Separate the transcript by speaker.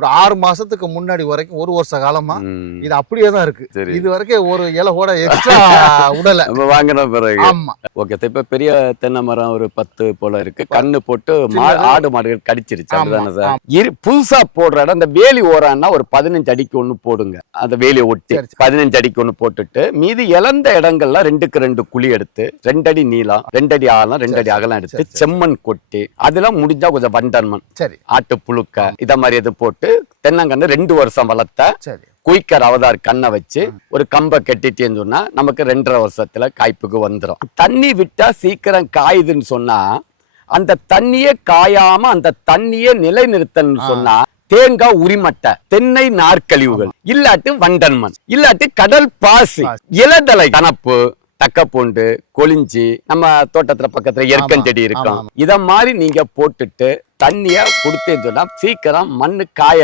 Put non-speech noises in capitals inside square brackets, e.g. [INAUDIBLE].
Speaker 1: ஒரு ஆறு மாசத்துக்கு முன்னாடி வரைக்கும் ஒரு வருஷ காலமா. இது அப்படியே தான் இருக்கு.
Speaker 2: சரி.
Speaker 1: இது வரைக்கும் ஒரு இலை கூட எக்ஸ்ட்ரா [LAUGHS] உடல.
Speaker 2: வாங்கின பிறகு.
Speaker 1: ஆமா.
Speaker 2: ஓகே இப்ப பெரிய தென்னை மரம் ஒரு பத்து போல இருக்கு. கண்ணு போட்டு. ஆடு மாடுகள் கடிச்சிருச்சு. அப்படிதானே சார். இரு புதுசா போடுற இடம் இந்த வேலி ஓரான்னா ஒரு பதினஞ்சு அடிக்கு ஒண்ணு போடுங்க. அந்த வேலியை ஒட்டி. பதினஞ்சு அடிக்கு ஒண்ணு போட்டுட்டு மீதி இழந்த இடங்கள்ல ரெண்டுக்கு ரெண்டு குழி எடுத்து ரெண்டடி நீளம் ரெண்டடி ஆழம் ரெண்டடி அகலம் எடுத்து. செம்மண் கொட்டி அதெல்லாம் முடிஞ்சா கொஞ்சம் வண்டர் மண்
Speaker 1: சரி.
Speaker 2: ஆட்டு புழுக்க இத மாதிரி இது போட்டு தென்னங்கன்னு ரெண்டு வருஷம் வளர்த்த
Speaker 1: சரி
Speaker 2: குயிக்கர் அவதார் கண்ணை வச்சு ஒரு கம்பை கட்டிட்டேன்னு சொன்னா நமக்கு ரெண்டரை வருஷத்துல காய்ப்புக்கு வந்துடும் தண்ணி விட்டா சீக்கிரம் காயுதுன்னு சொன்னா அந்த தண்ணியே காயாம அந்த தண்ணியே நிலைநிறுத்தன்னு. சொன்னா தேங்காய் உரிமட்டை தென்னை நார்க்கழிவுகள் இல்லாட்டி வண்டன்மண் இல்லாட்டி கடல் பாசி. இலதலை கணப்பு தக்கப்பூண்டு கொளிஞ்சி நம்ம தோட்டத்துல பக்கத்துல எருக்கஞ்செடி இருக்கும். இத மாதிரி நீங்க போட்டுட்டு தண்ணிய கொடுத்தேன்னு சொன்னா சீக்கிரம் மண்ணு காய